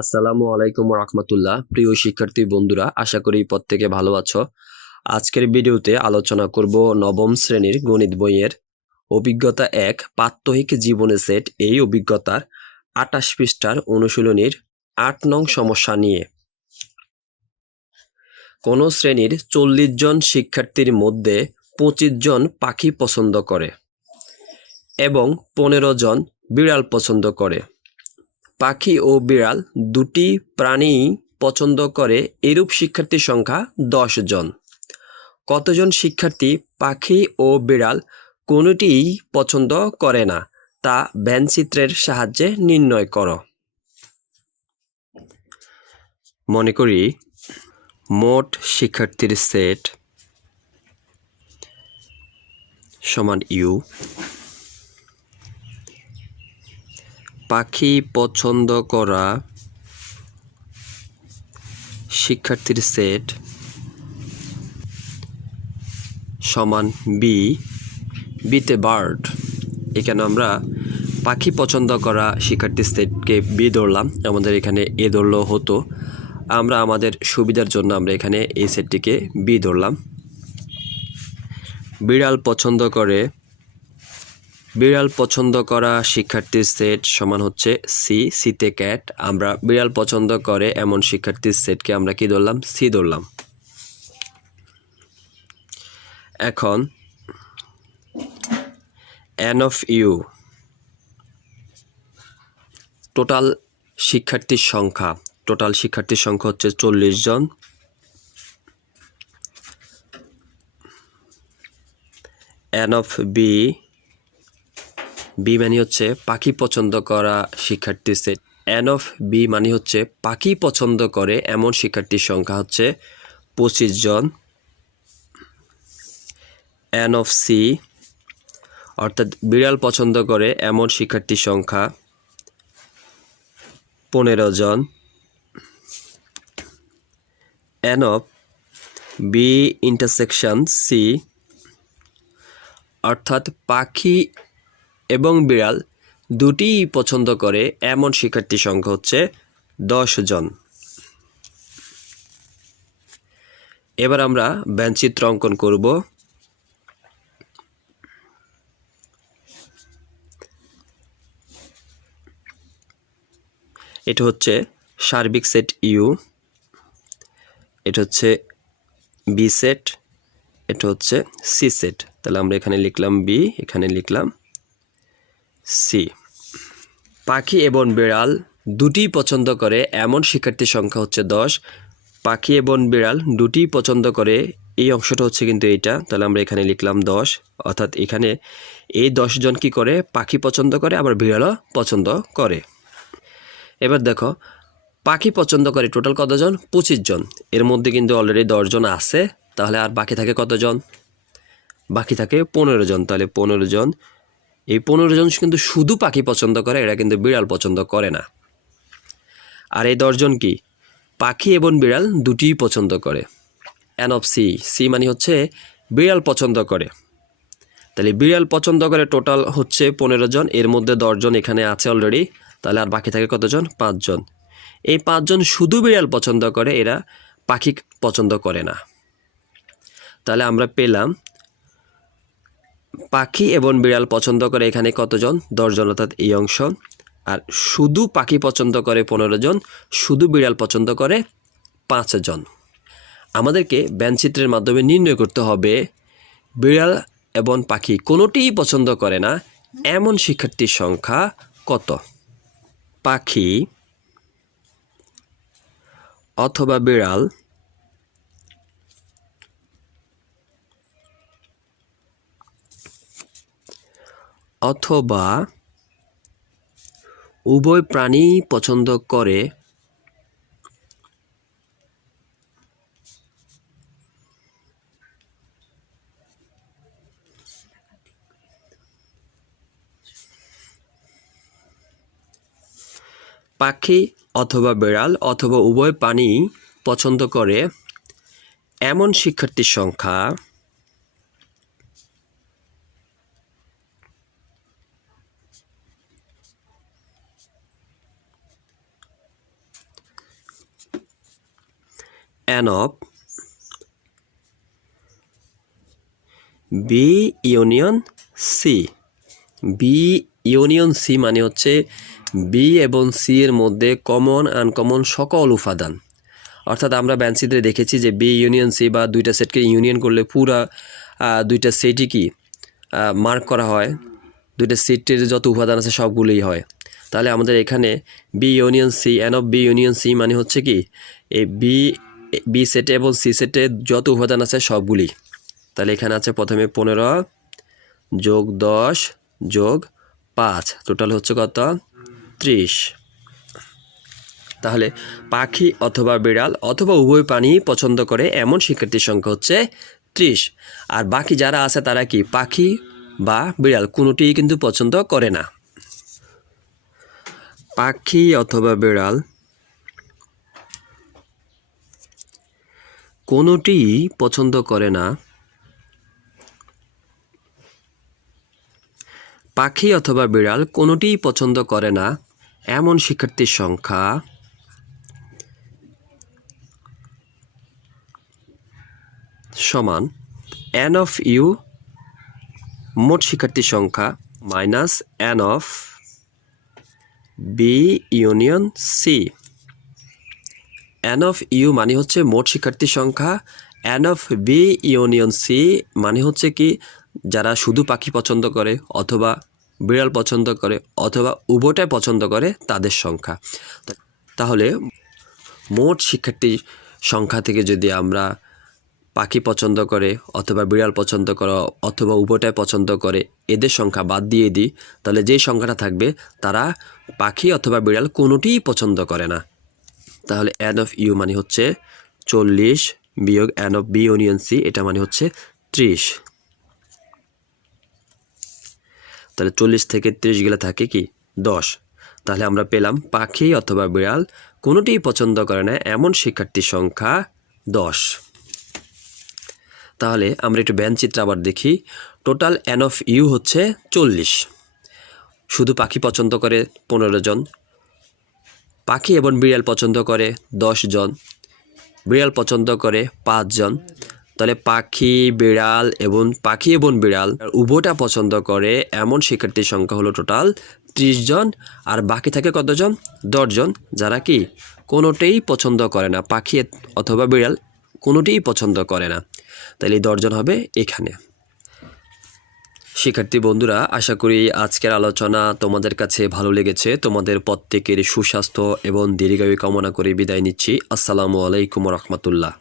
আসসালামু আলাইকুম রহমতুল্লাহ প্রিয় শিক্ষার্থী বন্ধুরা, আশা করি প্রত্যেকে ভালো আছো। আজকের ভিডিওতে আলোচনা করব নবম শ্রেণির গণিত বইয়ের। অভিজ্ঞতা এক, প্রাত্যহিক জীবনে সেট এই অভিজ্ঞতার আটাশ পৃষ্ঠার অনুশীলনীর আট নং সমস্যা নিয়ে। কোন শ্রেণির চল্লিশ জন শিক্ষার্থীর মধ্যে পঁচিশ জন পাখি পছন্দ করে এবং পনেরো জন বিড়াল পছন্দ করে। পাখি ও বিড়াল দুটি প্রাণীই পছন্দ করে, এরূপ শিক্ষার্থীর সংখ্যা দশ জন। কতজন শিক্ষার্থী পাখি ও বিড়াল কোনোটিই পছন্দ করে না, তা ব্যনচিত্রের সাহায্যে নির্ণয় করো। মনে করি, মোট শিক্ষার্থীর সেট সমান ইউ। পাখি পছন্দ করা শিক্ষার্থীর সেট সমান বি বিতে বার্ড এখানে আমরা পাখি পছন্দ করা শিক্ষার্থীর সেটকে বি ধরলাম। আমাদের এখানে এ ধরলেও হতো। আমরা আমাদের সুবিধার জন্য আমরা এখানে এই সেটটিকে বি ধরলাম। বিড়াল পছন্দ করে বিড়াল পছন্দ করা শিক্ষার্থীর সেট সমান হচ্ছে সি সিতে ক্যাট আমরা বিড়াল পছন্দ করে এমন শিক্ষার্থীর সেটকে আমরা কি ধরলাম? সি ধরলাম। এখন এন অফ ইউ টোটাল শিক্ষার্থীর সংখ্যা। টোটাল শিক্ষার্থীর সংখ্যা হচ্ছে চল্লিশ জন। এন অফ বি বি মানে হচ্ছে পাখি পছন্দ করা শিক্ষার্থীর সেট। এন অফ বি মানে হচ্ছে পাখি পছন্দ করে এমন শিক্ষার্থীর সংখ্যা হচ্ছে পঁচিশ জন। এন অফ সি অর্থাৎ বিড়াল পছন্দ করে এমন শিক্ষার্থীর সংখ্যা পনেরো জন। N of B intersection C অর্থাৎ পাখি এবং বিড়াল দুটিই পছন্দ করে এমন শিক্ষার্থীর সংখ্যা হচ্ছে দশ জন। এবার আমরা ব্যঞ্চিত্র অঙ্কন করব। এটা হচ্ছে সার্বিক সেট ইউ, এটা হচ্ছে বি সেট, এটা হচ্ছে সি সেট। তাহলে আমরা এখানে লিখলাম বি, এখানে লিখলাম সি। পাখি এবং বিড়াল দুটি পছন্দ করে এমন শিক্ষার্থীর সংখ্যা হচ্ছে দশ। পাখি এবং বিড়াল দুটি পছন্দ করে এই অংশটা হচ্ছে কিন্তু এইটা। তাহলে আমরা এখানে লিখলাম দশ। অর্থাৎ এখানে এই দশজন কি করে? পাখি পছন্দ করে, আবার বিড়ালও পছন্দ করে। এবার দেখো, পাখি পছন্দ করে টোটাল কতজন? পঁচিশ জন। এর মধ্যে কিন্তু অলরেডি দশজন আছে। তাহলে আর বাকি থাকে কতজন? বাকি থাকে পনেরো জন। তাহলে পনেরো জন এই পনেরো জন কিন্তু শুধু পাখি পছন্দ করে, এরা কিন্তু বিড়াল পছন্দ করে না। আর এই দশজন কি? পাখি এবং বিড়াল দুটিই পছন্দ করে। অ্যান অফ সি সি মানে হচ্ছে বিড়াল পছন্দ করে। তাহলে বিড়াল পছন্দ করে টোটাল হচ্ছে পনেরো জন, এর মধ্যে দশজন এখানে আছে অলরেডি তাহলে আর বাকি থাকে কতজন? পাঁচজন এই পাঁচজন শুধু বিড়াল পছন্দ করে, এরা পাখি পছন্দ করে না। তাহলে আমরা পেলাম পাখি এবং বিড়াল পছন্দ করে এখানে কতজন? দশজন অর্থাৎ এই অংশ। আর শুধু পাখি পছন্দ করে পনেরো জন, শুধু বিড়াল পছন্দ করে পাঁচজন আমাদেরকে ব্যঞ্চিত্রের মাধ্যমে নির্ণয় করতে হবে, বিড়াল এবং পাখি কোনোটিই পছন্দ করে না। এমন শিক্ষার্থীর সংখ্যা কত? পাখি অথবা বিড়াল অথবা উভয় প্রাণী পছন্দ করে। পাখি অথবা বিড়াল অথবা উভয় প্রাণী পছন্দ করে। এমন শিক্ষার্থীর সংখ্যা of B union C B union C মানে হচ্ছে বি এবং সি এর মধ্যে কমন আনকমন সকল উপাদান। অর্থাৎ আমরা ব্যান্সিতে দেখেছি যে বি ইউনিয়ন সি বা দুইটা সেটকে ইউনিয়ন করলে পুরা দুইটা সেটই কি মার্ক করা হয়। দুইটা সেটের যত উপাদান আছে সবগুলোই হয়। তাহলে আমাদের এখানে B union C N of B union C মানে হচ্ছে কি এই বি বি সেটে এবং সি সেটে যত উপাদান আছে সবগুলি। তাহলে এখানে আছে প্রথমে পনেরো যোগ দশ যোগ পাঁচ। টোটাল হচ্ছে কত? ত্রিশ। তাহলে পাখি অথবা বিড়াল অথবা উভয় প্রাণী পছন্দ করে এমন শিক্ষার্থীর সংখ্যা হচ্ছে ত্রিশ। আর বাকি যারা আছে তারা কি? পাখি বা বিড়াল, কোনোটিই কিন্তু পছন্দ করে না। পাখি অথবা বিড়াল কোনোটিই পছন্দ করে না। পাখি অথবা বিড়াল কোনোটিই পছন্দ করে না। এমন শিক্ষার্থীর সংখ্যা সমান এন অফ ইউ মোট শিক্ষার্থীর সংখ্যা minus N of B union C N of U মানে হচ্ছে মোট শিক্ষার্থীর সংখ্যা। N of B union C মানে হচ্ছে কি, যারা শুধু পাখি পছন্দ করে অথবা বিড়াল পছন্দ করে অথবা উভয়টাই পছন্দ করে তাদের সংখ্যা। তাহলে মোট শিক্ষার্থীর সংখ্যা থেকে যদি আমরা পাখি পছন্দ করে অথবা বিড়াল পছন্দ করে অথবা উভয়টাই পছন্দ করে এদের সংখ্যা বাদ দিয়ে দিই, তাহলে যেই সংখ্যাটা থাকবে তারা পাখি অথবা বিড়াল কোনোটিই পছন্দ করে না। তাহলে অ্যান অফ ইউ মানে হচ্ছে চল্লিশ বিয়োগ N of B union C এটা মানে হচ্ছে ত্রিশ। তাহলে চল্লিশ থেকে ত্রিশ গেলে থাকে কি? দশ। তাহলে আমরা পেলাম পাখি অথবা বিড়াল, কোনোটিই পছন্দ করে না, এমন শিক্ষার্থীর সংখ্যা দশ। তাহলে আমরা একটু চিত্র আবার দেখি টোটাল অ্যান অফ ইউ হচ্ছে চল্লিশ। শুধু পাখি পছন্দ করে পনেরো জন পাখি এবং বিড়াল পছন্দ করে জন, বিড়াল পছন্দ করে পাঁচজন তাহলে পাখি, বিড়াল এবং পাখি এবং বিড়াল উভয়টা পছন্দ করে এমন শিক্ষার্থীর সংখ্যা হলো টোটাল ত্রিশ জন, আর বাকি থাকে কতজন দশজন যারা কি? কোনোটাই পছন্দ করে না, পাখি অথবা বিড়াল কোনোটিই পছন্দ করে না। তাহলে এই দশজন হবে এখানে। শিক্ষার্থী বন্ধুরা, আশা করি আজকের আলোচনা তোমাদের কাছে ভালো লেগেছে। তোমাদের প্রত্যেকের সুস্বাস্থ্য এবং দীর্ঘায়ু কামনা করে বিদায় নিচ্ছি। আসসালামু আলাইকুম রহমতুল্লাহ।